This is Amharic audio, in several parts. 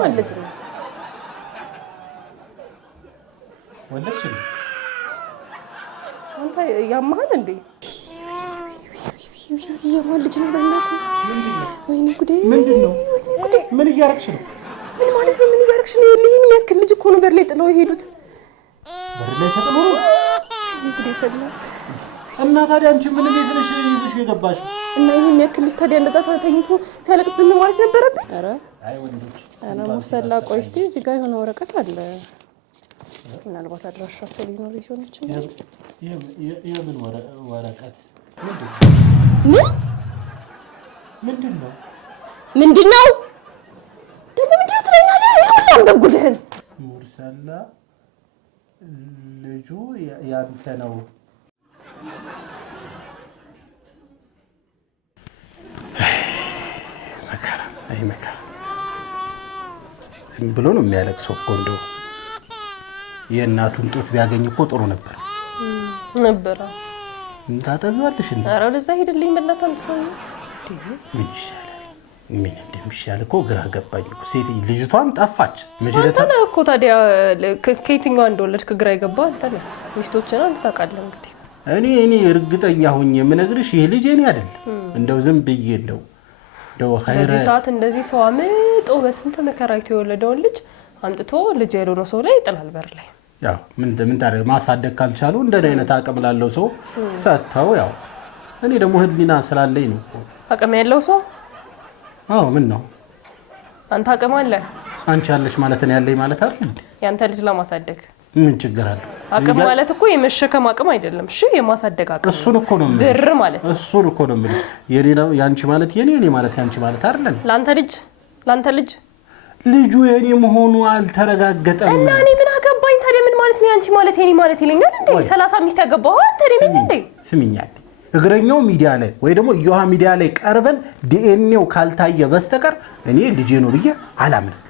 ወለች ነው ወለች ነው አንተ ያማሃል እንዴ የማልጅ ነው በእናትህ ወይኔ ጉዴ ምንድነው ምን እያረክሽ ነው ምን ማለት ነው ምን እያረክሽ ነው ይሄን ያክል ልጅ እኮ ነው በር ላይ ጥለው የሄዱት በር ላይ ተጥሎ ጉዴ ፈላ እና ታዲያ አንቺ ምን ይዘሽ የገባሽ እና ይሄን ያክል ልጅ ታዲያ እንደዛ ተኝቶ ሲያለቅስ ዝም ማለት ነበረብኝ ኧረ አይ ወንዶች አና ሙሰላ ቆይ እስቲ እዚህ ጋር የሆነ ወረቀት አለ ምናልባት አድራሻቸው ሊኖር ይችላል የምን ወረቀት ምንድነው ደግሞ ምንድነው ትለኛለህ ይሁን አንበጉድህን ሙርሰላ ልጁ ያንተ ነው መከራ ዝም ብሎ ነው የሚያለቅሰው እኮ እንደው የእናቱን ጡት ቢያገኝ እኮ ጥሩ ነበር ታጠቢዋለሽ እንዴ ኧረ ወደዛ ሄድልኝ በእናትህ አንተ ሰው ምን እንደሚሻል እኮ ግራ ገባኝ እኮ ሴት ልጅቷም ጠፋች መጀለታ አንተ እኮ ታዲያ ከየትኛው እንደወለድክ ግራ ይገባ አንተ ነው ሚስቶችን አንተ ታውቃለህ እንግዲህ እኔ እርግጠኛ ሆኜ የምነግርሽ ይሄ ልጅ እኔ አይደለም እንደው ዝም ብዬ እንደው ኸይረ በዚህ ሰዓት እንደዚህ ሰው አምጦ በስንት መከራይቶ የወለደውን ልጅ አምጥቶ ልጅ ያልሆነ ሰው ላይ ይጥላል በር ላይ ያው ምን ታዲያ ማሳደግ ካልቻሉ እንደኔ አይነት አቅም ላለው ሰው ሰጥተው ያው እኔ ደግሞ ህሊና ስላለኝ ነው አቅም ያለው ሰው አዎ ምን ነው አንተ አቅም አለ አንቺ ያለሽ ማለት ነው ያለኝ ማለት አይደል ያንተ ልጅ ለማሳደግ ምን ችግር አለ አቅም ማለት እኮ የመሸከም አቅም አይደለም እሺ የማሳደግ አቅም እሱን እኮ ነው ብር ማለት ነው እሱን እኮ ነው የምልሽ የኔ ነው ያንቺ ማለት የኔ ማለት ያንቺ ማለት አይደል ላንተ ልጅ ልጁ የኔ መሆኑ አልተረጋገጠም እና እኔ ምን አገባኝ ታዲያ ምን ማለት ነው ያንቺ ማለት የኔ ማለት ይለኛል እንዴ 30 ሚስት ያገባው አንተ ነኝ እንዴ ስሚኛል እግረኛው ሚዲያ ላይ ወይ ደግሞ ዮሃ ሚዲያ ላይ ቀርበን ዲኤንኤው ካልታየ በስተቀር እኔ ልጄ ነው ብዬ አላምንም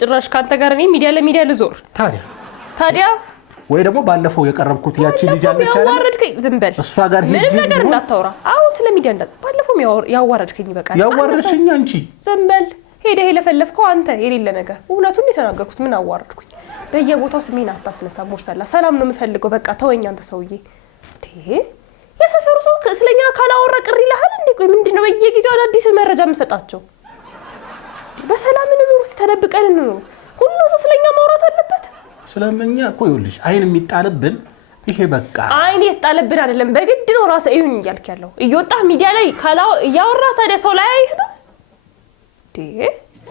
ጭራሽ ካንተ ጋር እኔ ሚዲያ ልዞር ታዲያ ወይ ደግሞ ባለፈው የቀረብኩት ያቺ ልጅ አለች አይደል ያዋረድከኝ ዝም በል እሷ ጋር ሄጄ ምንም ነገር እንዳታወራ አሁን ስለ ሚዲያ ባለፈው ያዋረድከኝ ይበቃል ያዋረድሽኝ አንቺ ዝም በል ሄደ ለፈለፍከው አንተ የሌለ ነገር እውነቱን የተናገርኩት ምን አዋረድኩኝ በየቦታው ስሜን አታስነሳ ሙርሰላ ሰላም ነው የምፈልገው በቃ ተወኝ አንተ ሰውዬ የሰፈሩ ሰው ስለኛ ካላወራ ቅር ይልሃል እንዴ ቆይ ምንድነው በየጊዜው አዲስ መረጃ የምሰጣቸው በሰላም እንኑር ተደብቀን እንኑር ሁሉ ሰው ስለኛ ማውራት አለበት ስለማኛ እኮ ይኸውልሽ አይን የሚጣልብን ይሄ በቃ አይን ይጣልብን አይደለም በግድ ነው ራስ እዩኝ እያልክ ያለው እየወጣ ሚዲያ ላይ ካላው ያወራ ታዲያ ሰው ላይ አይህ ነው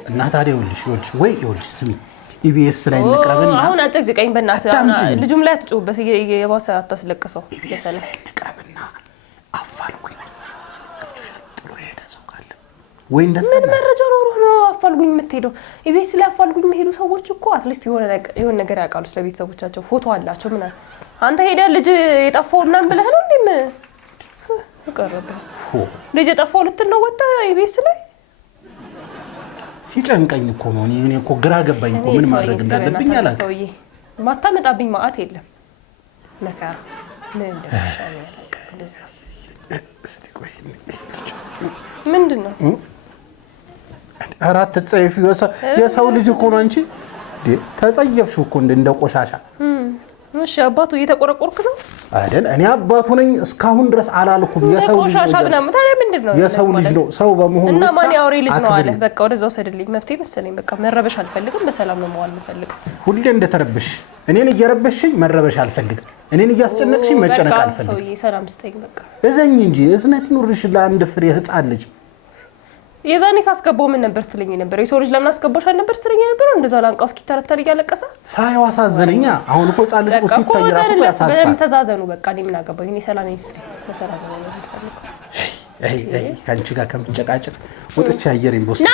እና ታዲያ ይኸውልሽ ወይ ስሚ ኢቢኤስ ላይ እንቀርብና አሁን አጨቅጭቀኝ በእናትህ ልጁም ላይ አትጮህበት የባሰ አታስለቅሰው በሰላም እንቀርብና አፋልጉኝ ጥሩ ሄደ ሰው ካለ ወይ እንደዛ ምን መረጃ ኖሮ ነው አፋልጉኝ የምትሄደው ኢቢኤስ ላይ አፋልጉኝ የሚሄዱ ሰዎች እኮ አትሊስት የሆነ ነገር ያውቃሉ ስለ ቤተሰቦቻቸው ፎቶ አላቸው ምን አንተ ሄደ ልጅ የጠፋው ምናምን ብለህ ነው እንዴ ቀረበ ልጅ የጠፋው ልትል ነው ወጣ ኢቢኤስ ላይ ሲጨንቀኝ እኮ ነው እኔ እኮ ግራ ገባኝ እኮ ምን ማድረግ እንዳለብኝ አላውቅም ሰውዬ ማታመጣብኝ ማአት የለም መከራ ምን እንደምሻል እንደዛ እስቲ ቆይ ምንድነው አራት ተጸይፍ የሰው ልጅ እኮ ነው አንቺ ተጸየፍሽው እኮ እንደ ቆሻሻ እሺ አባቱ እየተቆረቆርክ ነው አይደል እኔ አባቱ ነኝ እስካሁን ድረስ አላልኩም የሰው ልጅ ቆሻሻ ምናምን ታዲያ ምንድነው የሰው ልጅ ነው ሰው በመሆኑ እና ማን ያውሪ ልጅ ነው አለ በቃ ወደዛው ሰደልኝ መብቴ መሰለኝ በቃ መረበሽ አልፈልግም በሰላም ነው መዋል የምፈልገው ሁሌ እንደተረበሽ እኔን እየረበሽኝ መረበሽ አልፈልግም እኔን እያስጨነቅሽኝ መጨነቅ አልፈልግም ሰውዬ ሰላም ስጠኝ በቃ እዘኝ እንጂ እዝነት ይኑርሽ ለአንድ ፍሬ ህፃን ልጅ የዛኔ ሳስገባው ምን ነበር ስለኝ ነበር የሰው ልጅ ለምን አስገባሻል ነበር ስለኝ ነበር እንደዛ ላንቃው እስኪተረተር እያለቀሰ ሳይው አሳዘነኛ አሁን እኮ ህፃን ልጅ እኮ ሲታይ ራሱ ያሳሳል በደም ተዛዘኑ በቃ እኔ ምን አገባኝ እኔ ሰላም ይስጠኝ በሰላም ነው ካንቺ ጋር ከምጨቃጨቅ ወጥቼ አየሬን ቦስ ና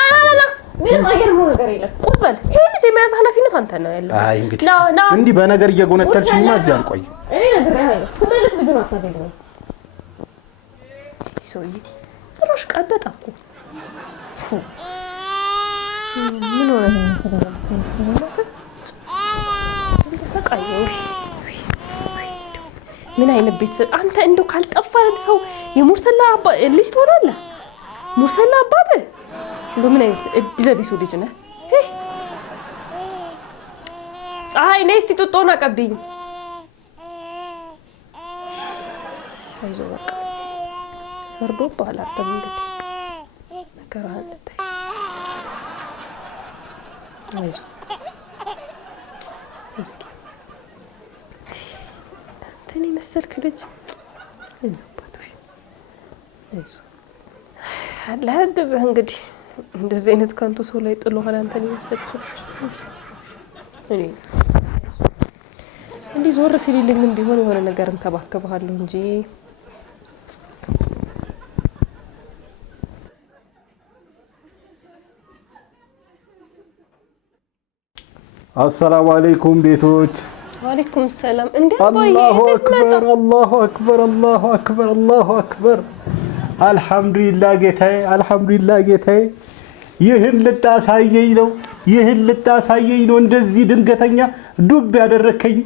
ምንም አየር ነው ነገር የለም ቁጭ በል ይሄ ልጅ የሚያዝ ኃላፊነት አንተ ነው ያለው አይ እንግዲህ እንዲህ በነገር እየጎነተልሽኝማ እዚህ አልቆይም እኔ ነገር አይደለም ትመለስ ልጁን አሳደኝ ነው ሰውዬ ትንሽ ቀበጣ እኮ ምን ሆነ ነው ተሰቃየው ምን አይነት ቤተሰብ አንተ እንደው ካልጠፋ ሰው የሙርሰላ ልጅ ትሆናለህ ሙርሰላ አባት ምን አይነት እድለ ቢሱ ልጅ ነህ ፀሐይ ነይ እስቲ ጡጦና ቀብኝ አይዞህ በቃ ፈርዶብሃል አንተም እንግዲህ መከራህን ልታይ አይዞህ እስኪ አንተን የመሰልክ ልጅ እናባቶሽ አይዞህ አላህ ያግዝህ እንግዲህ እንደዚህ አይነት ከንቱ ሰው ላይ ጥሎሃል አንተን የመሰልክ ልጅ እኔ እንዲህ ዞር ሲልልኝም ቢሆን የሆነ ነገር እንከባከብሃለሁ እንጂ አሰላሙ አለይኩም ቤቶች ወአለይኩም ሰላም እንዴ አላሁ አክበር አላሁ አክበር አላሁ አክበር አላሁ አክበር አልহামዱሊላህ ጌታዬ ይህን ልታሳየኝ ነው እንደዚህ ድንገተኛ ዱብ ያደረከኝ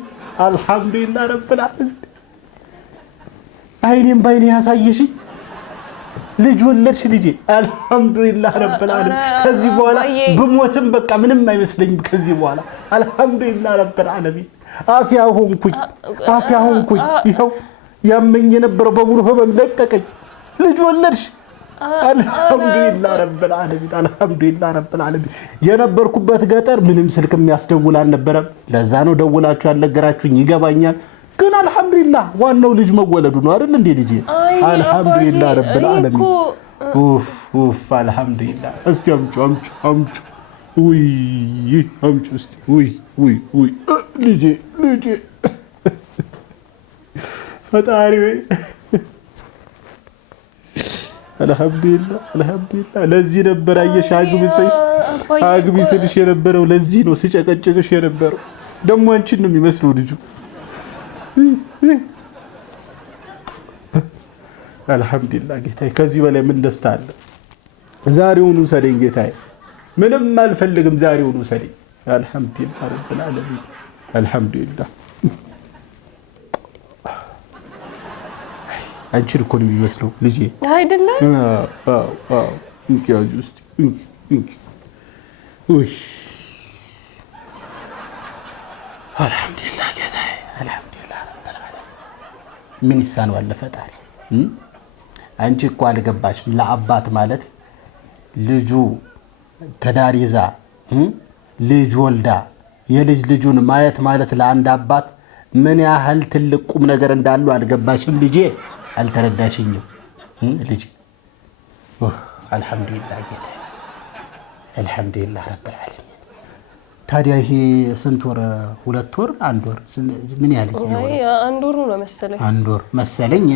አልহামዱሊላህ ረብል ዓለሚን አይኔም ባይኔ ያሳየሽ ልጅ ወለድሽ ልጄ አልহামዱሊላህ ረብል ዓለሚን ከዚህ በኋላ በሞትም በቃ ምንም አይመስለኝም ከዚህ በኋላ አልহামዱሊላህ ረብል ዓለሚን አፊያ ሆንኩኝ ይኸው ያመኝ የነበረው በሙሉ ህመም ለቀቀኝ ልጅ ወለድሽ አልহামዱሊላህ ረብል ዓለሚን የነበርኩበት ገጠር ምንም ስልክ የሚያስደውል አልነበረም ለዛ ነው ደውላችሁ ያልነገራችሁኝ ይገባኛል ግን አልহামዱሊላህ ዋናው ልጅ መወለዱ ነው አይደል እንዴ ልጅ አልহামዱሊላህ ረብል ዓለሚን ኡፍ አልহামዱሊላህ እስቲ አምጩ ውይ አምጩ እስቲ ውይ ልጄ ፈጣሪ አልহামዱሊላህ ለዚህ ነበር አየሽ አግቢ ስልሽ የነበረው ለዚህ ነው ስጨቀጭቅሽ የነበረው ደሞ አንቺን ነው የሚመስለው ልጁ አልহামዱሊላህ ጌታዬ ከዚህ በላይ ምን ደስታ አለ ዛሬውኑ ሰደኝ ጌታዬ ምንም አልፈልግም ዛሬውኑ ሰደኝ አልহামዱሊላህ ረብል ዓለሚን አልহামዱሊላህ አንቺን እኮ ነው የሚመስለው ልጄ አይደለም አዎ እንኪያጁ እስቲ እንኪ ውይ አልহামዱሊላህ ጌታዬ አልহামዱሊላህ ረብል ዓለሚን ምን ይሳነዋል ፈጣሪ አንቺ እኮ አልገባሽም ለአባት ማለት ልጁ ተዳር ይዛ ልጅ ወልዳ የልጅ ልጁን ማየት ማለት ለአንድ አባት ምን ያህል ትልቅ ቁም ነገር እንዳለው አልገባሽም ልጄ አልተረዳሽኝም ልጅ አልহামዱሊላህ ጌታዬ አልহামዱሊላህ ረብል ዓለሚን ታዲያ ይሄ ስንት ወር 2 ወር 1 ወር ምን ያህል ጊዜ ነው አንድ ወር ነው መሰለኝ አንድ ወር መሰለኝ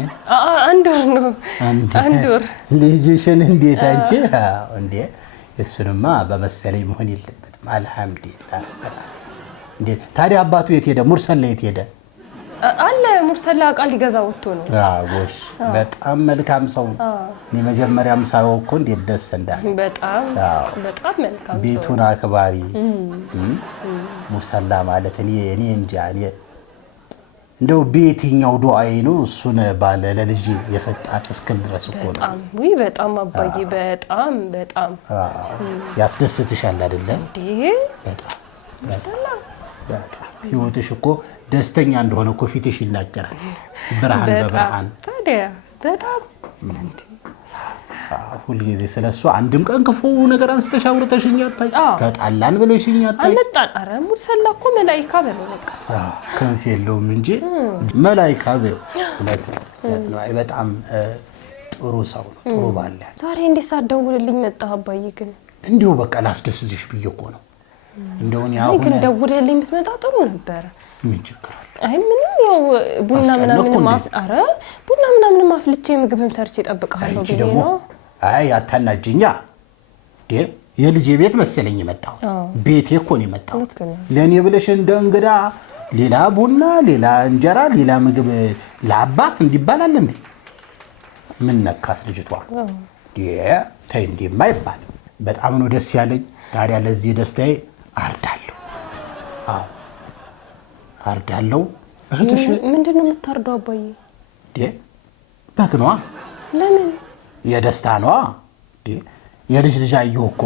አንድ ወር ነው አንድ ወር ልጅሽን እንዴት አንቺ እንዴ እሱንማ በመሰለኝ መሆን የለበትም አልহামዱሊላህ እንዴ ታዲያ አባቱ የት ሄደ ሙርሰላ የት ሄደ አለ ሙርሰላ ቃል ሊገዛ ወጥቶ ነው ጎሽ በጣም መልካም ሰው እኔ መጀመሪያም ሳይው እኮ እንዴት ደስ እንዳለ በጣም መልካም ሰው ቤቱን አክባሪ ሙርሰላ ማለት እኔ እንጃ እንደው ቤትኛው ዱዓዬ ነው እሱን ባለ ለልጅ የሰጣት እስከ ድረስ እኮ ነው በጣም አባዬ በጣም ያስደስትሻል አይደለ እንዴ በጣም ሙርሰላ በጣም ህይወትሽ እኮ ደስተኛ እንደሆነ እኮ ፊትሽ ይናገራል ብርሃን በብርሃን ታዲያ በጣም እንዴ ሁሉ ጊዜ ስለሱ አንድም ቀን ክፉ ነገር አንስተሽ አውርተሽኝ አታይ ተጣላን ብለሽኝ አታይ አንጣን አረ ሙርሰላ እኮ መላእክት በለው በቃ ክንፍ የለውም እንጂ መላእክት በለው ማለት ነው በጣም ጥሩ ሰው ነው ጥሩ ባለ ዛሬ እንዴት ሳትደውልልኝ መጣህ አባዬ ግን እንዲሁ በቃ ላስደስትሽ ብዬ እኮ ነው እንደውን ያው ግን ደውልልኝ ብትመጣ ጥሩ ነበር ምን ችግር አለ አይ ምንም ያው ቡና ምናምን ማፍልቼ ምግብም ሰርቼ እጠብቅሃለሁ ብዬ ነው አይ አታናጅኛ የልጄ ቤት መሰለኝ የመጣው ቤቴ እኮ ነው የመጣው ለኔ ብለሽ እንደ እንግዳ ሌላ ቡና ሌላ እንጀራ ሌላ ምግብ ለአባት እንዲባላል እንዴ ምን ነካት ልጅቷ ተይ እንደማይባል በጣም ነው ደስ ያለኝ ታዲያ ለዚህ ደስታዬ አርዳለሁ እህትሽ ምንድነው የምታርደው አባዬ? በግ ነዋ። ለምን? የደስታ ነዋ። የልጅ ልጅ አየሁ እኮ።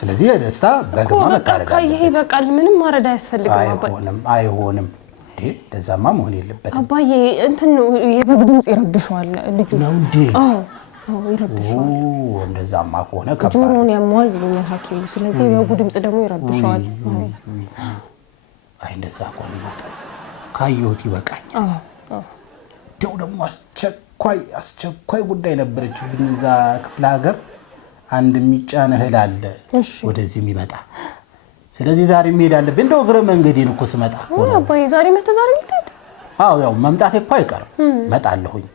ስለዚህ የደስታ በግማ መታረድ አለበት። ይሄ በቃል ምንም ማረድ አያስፈልግም አባዬ። አይሆንም። ለዛማ መሆን የለበትም አባዬ። እንትን የበግ ድምጽ ይረብሻል ልጁ ነው እንዴ? አዎ ይረብሻል። እንደዛማ ከሆነ ከባድ ጆሮውን ያሟል ብሎኛል ሐኪሙ። ስለዚህ የበጉ ድምጽ ደግሞ ይረብሻል። አይ እንደዛ ከሆነ ነው ካየሁት ይበቃኝ። ደግሞ አስቸኳይ ጉዳይ ነበረች እዛ ክፍለ ሀገር አንድ የሚጫን እህል አለ ወደዚህ የሚመጣ። ስለዚህ ዛሬ መሄድ አለብኝ። እንደው እግረ መንገዴን እኮ ስመጣ አባዬ ዛሬ ልትሄድ? አዎ ያው መምጣቴ እኮ አይቀርም መጣለሁኝ።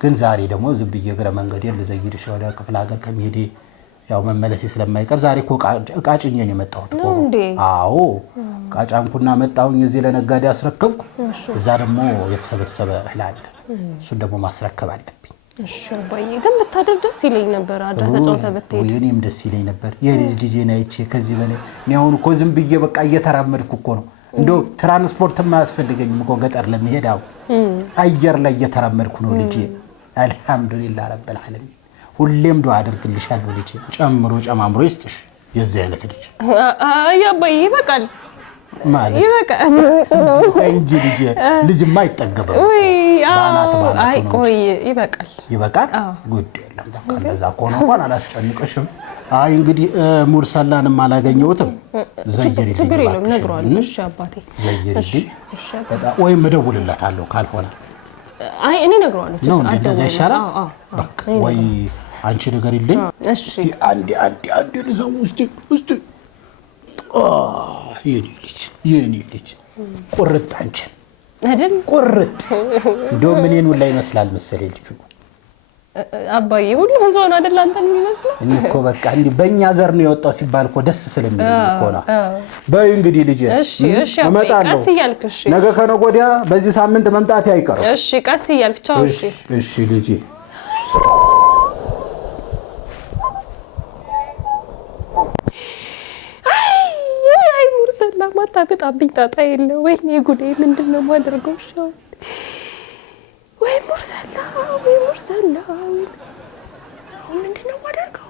ግን ዛሬ ደግሞ ዝም ብዬ እግረ መንገዴን ልዘይድሽ ወደ ክፍለ ሀገር ከመሄዴ ያው መመለሴ ስለማይቀር ዛሬ እኮ ዕቃ ጭኜ ነው የመጣሁት እኮ። አዎ ዕቃ ጫንኩና መጣሁኝ። እዚህ ለነጋዴ አስረከብኩ። እዛ ደግሞ የተሰበሰበ እህል አለ። እሱን ደግሞ ማስረከብ አለብኝ። እሺ አባዬ ግን ብታደር ደስ ይለኝ ነበር። አድራ ተጫውተህ ብትሄድ እኔም ደስ ይለኝ ነበር። የልጅ ልጄን አይቼ ከዚህ በላይ እኔ አሁን እኮ ዝም ብዬ በቃ እየተራመድኩ እኮ ነው። እንደው ትራንስፖርትም አያስፈልገኝም እኮ ገጠር ለመሄድ። አዎ አየር ላይ እየተራመድኩ ነው ልጄ። አልሐምዱሊላህ ረብል ዓለሚን። ሁሌም ዱዓ አድርግልሻለሁ ልጄ። ጨምሮ ጨማምሮ ይስጥሽ የዚህ አይነት ልጅ። አይ አባዬ ይበቃል ማለት ይበቃል እንጂ ልጅማ አይጠገብም። አይ ቆይ ይበቃል። ጉድ የለም በቃ እንደዛ ከሆነ እንኳን አላስጨንቅሽም። አይ እንግዲህ ሙርሰላንም አላገኘሁትም። ዘይሪ ችግር የለም ነግሯል። እሺ አባቴ ዘይሪ ወይ መደውልላታለሁ ካልሆነ አይ እኔ ነግሯለሁ። ነው እንደዛ ይሻላል። በቃ ወይ አንቺ ነገር ይለኝ እስቲ አንዴ ልዘሙ እስቲ የኔ ልጅ ቁርጥ አንቺን አይደል? ቁርጥ እንደው ምንን ላይ ይመስላል መሰለኝ ልጁ። አባዬ ሁሉም ሰው ነው አይደል አንተን የሚመስለው? እኔ እኮ በቃ እንዴ በእኛ ዘር ነው የወጣው ሲባል እኮ ደስ ስለሚል እኮ ነው። በይ እንግዲህ ልጄ እሺ አባዬ ቀስ እያልክ እሺ። ነገ ከነገ ወዲያ በዚህ ሳምንት መምጣት አይቀርም። እሺ ቀስ እያልክ ቻው። እሺ ልጄ ሙርሰላ ማታበጣብኝ ጣጣ የለ። ወይኔ ጉዴ ምንድነው የማደርገው? ወይ ሙርሰላ አሁን ምንድነው የማደርገው?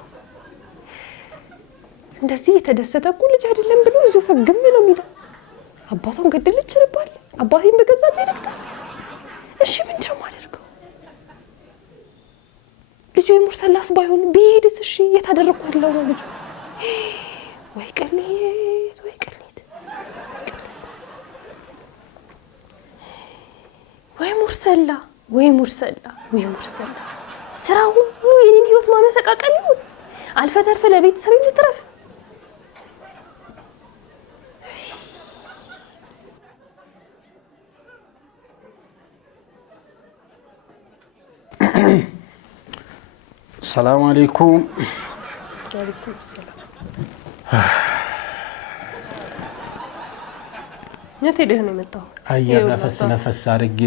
እንደዚህ የተደሰተ እኮ ልጅ አይደለም ብሎ እዚሁ ፈግም ነው የሚለው። አባቷን ገደለች ይባል፣ አባቴን በገዛች ይነግጣል። እሺ ምንድነው የማደርገው? ልጁ የሙርሰላስ ባይሆን ቢሄድስ? እሺ የታደረኩት ነው ልጁ። ወይ ቅሌት ወይ ሙርሰላ ስራ ሁሉ የኔን ህይወት ማመሰቃቀል ይሁን አልፈ ተርፈ ለቤተሰብ ልትረፍ። ሰላም አለይኩም። ወአለይኩም ሰላም። የት ሄደህ ነው የመጣው? አየር ነፈስ አድርጌ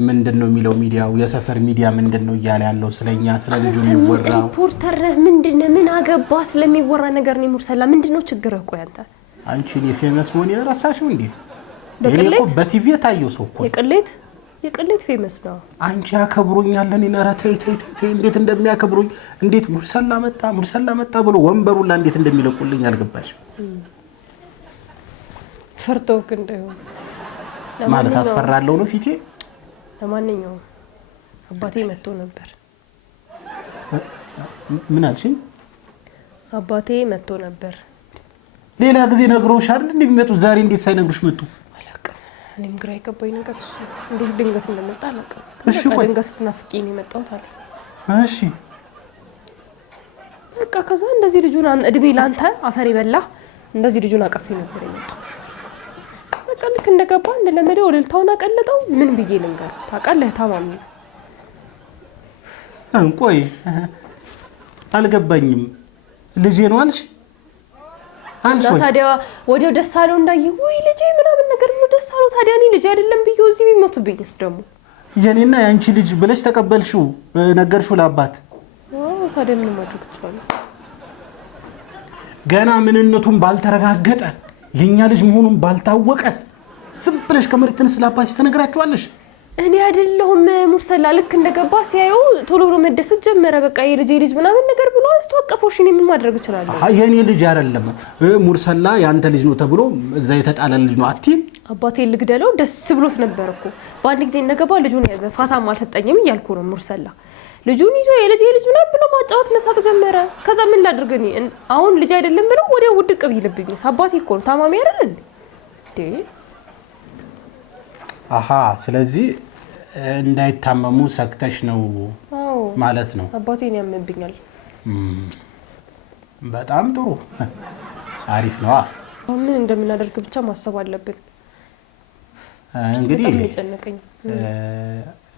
ምንድነው የሚለው ሚዲያው የሰፈር ሚዲያ ምንድነው እያለ ያለው ስለኛ ስለ ልጁ የሚወራው? ሪፖርተር ነህ ምንድነው? ምን አገባ ስለሚወራ ነገር ነው? ሙርሰላ ምንድነው ችግርህ? ቆይ አንቺ ፌመስ ሆነ የራሳሽው እንዴ? እኔ እኮ በቲቪ ታየው ሰው እኮ የቅሌት ፌመስ ነው። አንቺ ያከብሩኛል። እኔ ተይ እንዴት እንደሚያከብሩኝ እንዴት ሙርሰላ መጣ ብሎ ወንበሩላ እንዴት እንደሚለቁልኝ አልገባሽ? ፈርተውክ እንደው ማለት አስፈራለሁ ነው ፊቴ። ለማንኛውም አባቴ መጥቶ ነበር። ምን አልሽኝ? አባቴ መጥቶ ነበር። ሌላ ጊዜ ነግሮሻል እንደሚመጡ ዛሬ እንዴት ሳይነግሩሽ መጡ? አላውቅም። እኔም ግራ የገባኝ ነገር እሱ እንዴት ድንገት እንደመጣ አላውቅም። ድንገት ስትናፍቂኝ ነው የመጣሁት አለ። እሺ በቃ ከዛ እንደዚህ ልጁን እድሜ ላንተ አፈር ይበላ እንደዚህ ልጁን አቀፌ ነበር የመጣው። በቃ ልክ እንደገባ እንደለመደው ወልልታውን አቀለጠው። ምን ብዬ ልንገር? ታውቃለህ ታማሚ ነው። እንቆይ አልገባኝም። ልጄ ነው አልሽ? ታዲያ ወዲያው ደስ አለው እንዳየ ወይ ልጄ ምናምን ነገር ነው ደስ አለው። ታዲያ እኔ ልጅ አይደለም ብዬው እዚህ ቢሞቱብኝስ ደግሞ የኔና ያንቺ ልጅ ብለሽ ተቀበልሽው ነገርሽው ለአባት? ታዲያ ምን ማድረግ ይችላል? ገና ምንነቱን ባልተረጋገጠ የኛ ልጅ መሆኑን ባልታወቀ ዝም ብለሽ ከመሬት ተነስተሽ ለአባትሽ ተነግራችኋለሽ? እኔ አይደለሁም ሙርሰላ ልክ እንደገባ ሲያዩ ቶሎ ብሎ መደሰት ጀመረ። በቃ የልጅ ምናምን ነገር ብሎ አስተዋቀፈው። እኔ ምን ማድረግ እችላለሁ? የኔ ልጅ አይደለም ሙርሰላ ያንተ ልጅ ነው ተብሎ እዛ የተጣለ ልጅ ነው አትይም? አባቴ ልግደለው ደስ ብሎት ነበር እኮ በአንድ ጊዜ እንደገባ ልጁን ያዘ። ፋታም አልሰጠኝም እያልኩ ነው ሙርሰላ። ልጁን ይዞ የልጅ ምናምን ብሎ ማጫወት መሳቅ ጀመረ። ከዛ ምን ላድርግ እኔ አሁን ልጅ አይደለም ብለው ወዲያው ውድቅ ቢልብኝስ? አባቴ እኮ ነው ታማሚ አይደል እንዴ? ስለዚህ እንዳይታመሙ ሰክተሽ ነው ማለት ነው። አባቴን ያምብኛል። በጣም ጥሩ አሪፍ ነው። ምን እንደምናደርግ ብቻ ማሰብ አለብን። እንግዲህ ጨነቀኝ።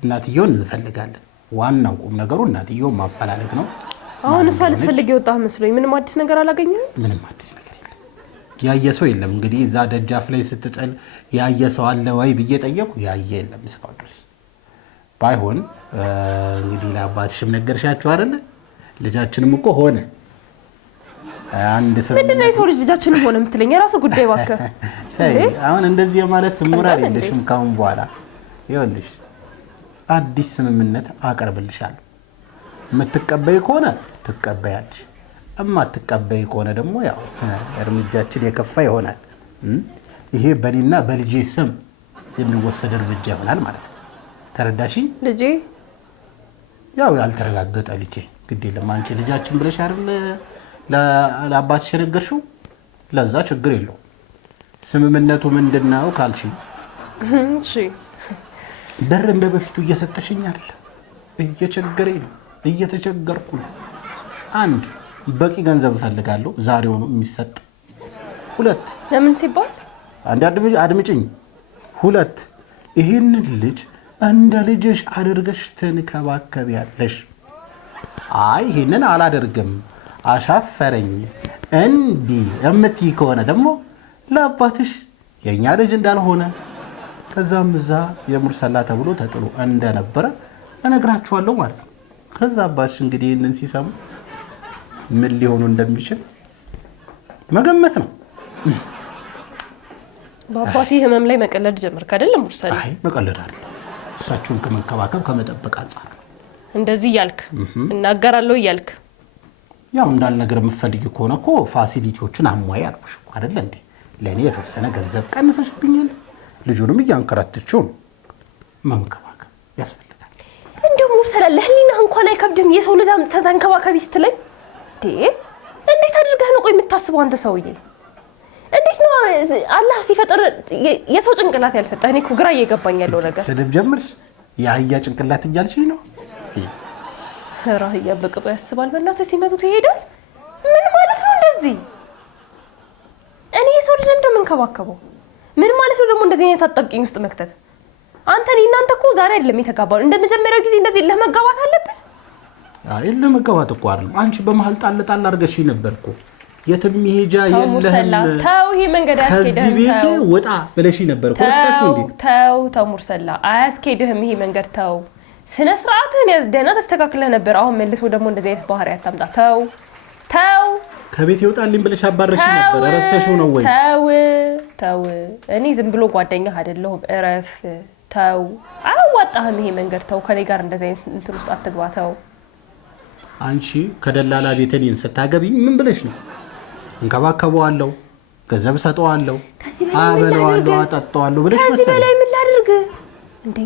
እናትየውን እንፈልጋለን። ዋናው ቁም ነገሩ እናትየውን ማፈላለግ ነው። አሁን እሷ ልትፈልግ የወጣህ መስሎኝ። ምንም አዲስ ነገር አላገኘህም? ምንም አዲስ ነገር ያየ ሰው የለም። እንግዲህ እዛ ደጃፍ ላይ ስትጥል ያየ ሰው አለ ወይ ብዬ ጠየቁ። ያየ የለም እስካሁን ድረስ። ባይሆን እንግዲህ ለአባትሽም ነገርሻቸው አይደለ? ልጃችንም እኮ ሆነ። አንድ ሰው ምንድነው የሰው ልጅ ልጃችንም ሆነ የምትለኝ? የራሱ ጉዳይ እባክህ። አሁን እንደዚህ ማለት ሙራል የለሽም። ካሁን በኋላ ይኸውልሽ አዲስ ስምምነት አቀርብልሻለሁ። የምትቀበይ ከሆነ ትቀበያለሽ፣ እማትቀበይ ከሆነ ደግሞ ያው እርምጃችን የከፋ ይሆናል። ይሄ በእኔና በልጄ ስም የሚወሰድ እርምጃ ይሆናል ማለት ነው። ተረዳሽኝ? ልጄ ያው ያልተረጋገጠ ልጄ ግድ የለም። አንቺ ልጃችን ብለሽ አይደል ለአባትሽ የነገርሽው? ለዛ ችግር የለውም። ስምምነቱ ምንድነው ካልሽኝ፣ እሺ ብር እንደ በፊቱ እየሰጠሽኝ አይደል? እየቸገረኝ ነው፣ እየተቸገርኩ ነው። አንድ በቂ ገንዘብ እፈልጋለሁ ዛሬውኑ የሚሰጥ። ሁለት ለምን ሲባል አንድ አድምጪኝ። ሁለት ይህንን ልጅ እንደ ልጅሽ አድርገሽ ትንከባከቢያለሽ። አይ ይህንን አላደርግም አሻፈረኝ እንቢ እምትይ ከሆነ ደግሞ ለአባትሽ የእኛ ልጅ እንዳልሆነ ከዛም እዛ የሙርሰላ ተብሎ ተጥሎ እንደነበረ እነግራችኋለሁ ማለት ነው። ከዛ አባትሽ እንግዲህ ይህንን ሲሰሙ ምን ሊሆኑ እንደሚችል መገመት ነው። በአባቴ ህመም ላይ መቀለድ ጀመርክ አይደል ሙርሰላ? አይ መቀለድ አይደል፣ እሳቸውን ከመንከባከብ ከመጠበቅ አንጻር እንደዚህ እያልክ እናገራለሁ እያልክ ያው እንዳልነገር የምትፈልጊ ከሆነ እኮ ፋሲሊቲዎችን አሟይ አልኩሽ እኮ አይደል እንዴ? ለእኔ የተወሰነ ገንዘብ ቀንሰሽብኛል። ልጁንም እያንከራተችው ነው። መንከባከብ ያስፈልጋል። እንደው ሙርሰላ ለህሊና እንኳን አይከብድም? የሰው ልጅ አምጥተህ ተንከባከቢ ስትለኝ እንዴት አድርገህ ነው ቆይ የምታስበው አንተ ሰውዬ? እንዴት ነው አላህ ሲፈጥር የሰው ጭንቅላት ያልሰጠህ? እኔ እኮ ግራ እየገባኝ ያለው ነገር። ስድብ ጀምርሽ? የአህያ ጭንቅላት እያልሽኝ ነው? ራህያ በቅጦ ያስባል። በእናትህ ሲመቱት ይሄዳል። ምን ማለት ነው እንደዚህ? እኔ የሰው ልጅ እንደምንከባከበው ምን ማለት ነው ደግሞ እንደዚህ አይነት አጣብቂኝ ውስጥ መክተት? አንተ እናንተ እኮ ዛሬ አይደለም የተጋባነው። እንደ መጀመሪያው ጊዜ እንደዚህ ለመጋባት አለብን? አይ ለመጋባት እኮ አይደለም። አንቺ በመሃል ጣል አድርገሽ ነበር እኮ የትም ሄጃ የለህም። ተው ይሄ መንገድ አያስኬድህም። ከዚህ ቤት ወጣ ብለሽ ነበር እኮ ረሳሽ እንዴ? ተው ሙርሰላ አያስኬድህም ይሄ መንገድ። ተው ስነ ስርዓትህን ያዝ። ደህና ተስተካክለህ ነበር። አሁን መልሶ ደግሞ እንደዚህ አይነት ባህሪ አታምጣ። ተው ከቤት ይወጣልኝ ብለሽ አባረሽ ነበር። ረስተሽው ነው ወይ? ተው እኔ ዝም ብሎ ጓደኛህ አይደለሁም። እረፍ። ተው አያዋጣህም ይሄ መንገድ። ተው ከኔ ጋር እንደዚህ አይነት እንትን ውስጥ አትግባ። ተው አንቺ ከደላላ ቤት እኔን ስታገቢ ምን ብለሽ ነው? እንከባከበዋለሁ፣ ገንዘብ ሰጠዋለሁ፣ አበለዋለሁ፣ አጠጣዋለሁ ብለሽ መሰለኝ። ከዚህ በላይ ምን ላድርግ እንዴ?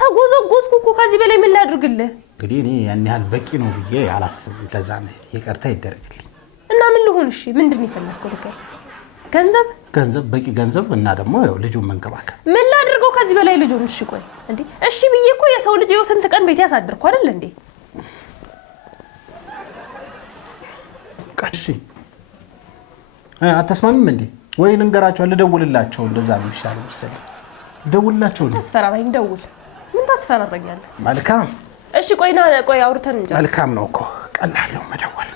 ተጎዘጎዝኩ እኮ። ከዚህ በላይ ምን ላድርግልህ? እንግዲህ እኔ ያን ያህል በቂ ነው ብዬ አላስብም። ለዛ ነው ይቅርታ ይደረግልኝ። እና ምን ልሆን? እሺ ምንድን ነው የፈለግከው ነገር? ገንዘብ፣ በቂ ገንዘብ እና ደግሞ ያው ልጁን መንከባከብ። ምን ላድርገው ከዚህ በላይ ልጁን? እሺ ቆይ እንዴ እሺ ብዬ እኮ የሰው ልጅ ይኸው ስንት ቀን ቤት ያሳድርኩ አይደል እንዴ? ቀሽ አትስማሚም እንዴ? ወይ ልንገራቸው፣ ልደውልላቸው። እንደዛ ነው ይሻላል መሰለኝ። ደውልላቸው። ታስፈራራኝ? ደውል። ምን ታስፈራራኛለህ? መልካም እሺ ቆይ አውርተን እንጨርስ። መልካም ነው እኮ ቀላል ነው መደወል።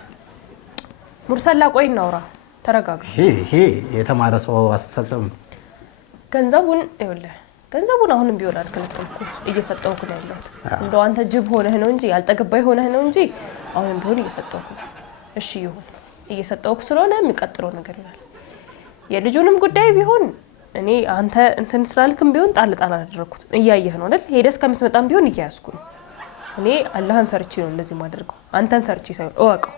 ሙርሰላ ቆይ እናውራ። ተረጋጋ። ይሄ የተማረ ሰው አስተሳሰብ ነው። ገንዘቡን አሁንም ቢሆን አልከለከልኩም፣ እየሰጠሁህ ነው ያለሁት። እንደው አንተ ጅብ ሆነህ ነው እንጂ ያልጠገባይ ሆነህ ነው እንጂ አሁንም ቢሆን እየሰጠሁህ ነው። እሺ ይሁን፣ እየሰጠሁህ ስለሆነ የሚቀጥለው ነገር ይላል። የልጁንም ጉዳይ ቢሆን እኔ አንተ እንትን ስላልክም ቢሆን ጣል አላደረኩት። እያየህ ነው አይደል? ሄደህ እስከምትመጣም ቢሆን እያያዝኩ ነው። እኔ አላህን ፈርቼ ነው እንደዚህ ማደርገው። አንተን ፈርቼ ሳይሆን እወቀው።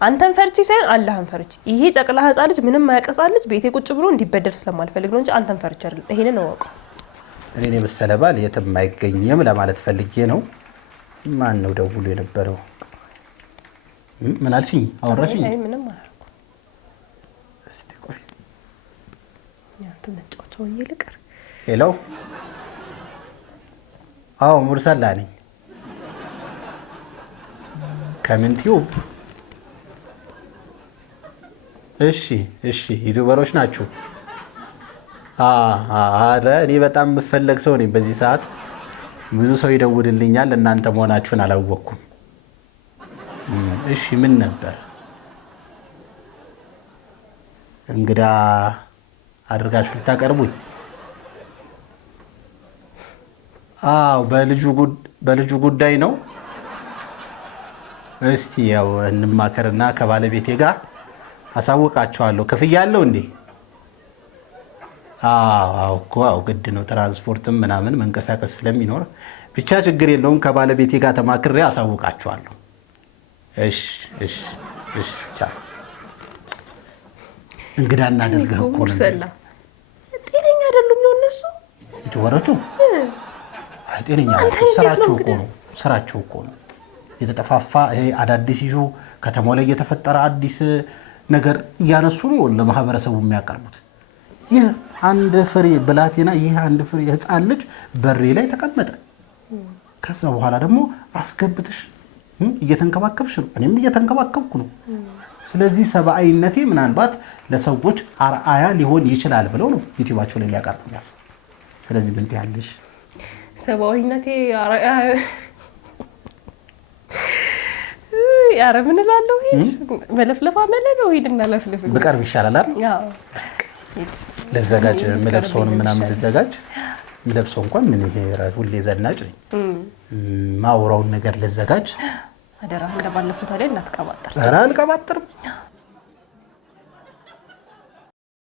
አንተን ፈርቼ ሳይሆን አላህን ፈርቼ። ይሄ ጨቅላ ህፃን ልጅ ምንም ማያቀሳ ልጅ ቤቴ ቁጭ ብሎ እንዲበደል ስለማልፈልግ ነው እንጂ አንተን ፈርቼ አይደለም። ይሄንን እወቀው። እኔ መሰለ ባል የትም አይገኝም ለማለት ፈልጌ ነው። ማን ነው ደውሎ የነበረው? ምን አልሽኝ? አወራሽኝ? አይ ምንም አላልኩም። እስቲ ቆይ ያንተ መጫወቻው ይልቀር። ሄሎ። አዎ ሙርሰላ ነኝ ከሚንቲዩብ። እሺ ዩቲዩበሮች ናችሁ? አረ እኔ በጣም የምፈለግ ሰው ነኝ በዚህ ሰዓት። ብዙ ሰው ይደውልልኛል። እናንተ መሆናችሁን አላወቅኩም። እሺ ምን ነበር? እንግዳ አድርጋችሁ ልታቀርቡኝ? አዎ በልጁ ጉዳይ ነው። እስቲ ያው እንማከርና ከባለቤቴ ጋር አሳውቃቸዋለሁ። ክፍያ አለው እንዴ? አዎ እኮ ግድ ነው። ትራንስፖርትም ምናምን መንቀሳቀስ ስለሚኖር ብቻ ችግር የለውም። ከባለቤቴ ጋር ተማክሬ አሳውቃቸዋለሁ። እሺ ቻው። እንግዳ እናደርግህ እኮ ነው። ጤነኛ አይደሉም ነው እነሱ ይተወራጩ። አይ ጤነኛ ስራቸው እኮ ነው። የተጠፋፋ ይሄ አዳዲስ ይዞ ከተማው ላይ የተፈጠረ አዲስ ነገር እያነሱ ነው ለማህበረሰቡ የሚያቀርቡት። ይህ አንድ ፍሬ ብላቴና፣ ይህ አንድ ፍሬ ህፃን ልጅ በሬ ላይ ተቀመጠ። ከዛ በኋላ ደግሞ አስገብተሽ እየተንከባከብሽ ነው። እኔም እየተንከባከብኩ ነው። ስለዚህ ሰብአዊነቴ ምናልባት ለሰዎች አርአያ ሊሆን ይችላል ብለው ነው ዩቲዩባቸው ላይ ሊያቀርቡ ያሰው። ስለዚህ ምን ትያለሽ? ሰብአዊነቴ አርአያ ያረ ምን እላለሁ? ሂድ መለፍለፋ መለለው ሂድና ለፍልፍ ብቀርብ ይሻላል አይደል? አዎ ሂድ። ለዘጋጅ መለብሶን ምናምን ለዘጋጅ ለብሶ እንኳን ምን ይሄ ሁሌ ዘናጭ ነኝ። ማውራውን ነገር ለዘጋጅ አደራ። እንደባለፈው ታዲያ እንዳትቀባጥር። ኧረ አልቀባጥርም።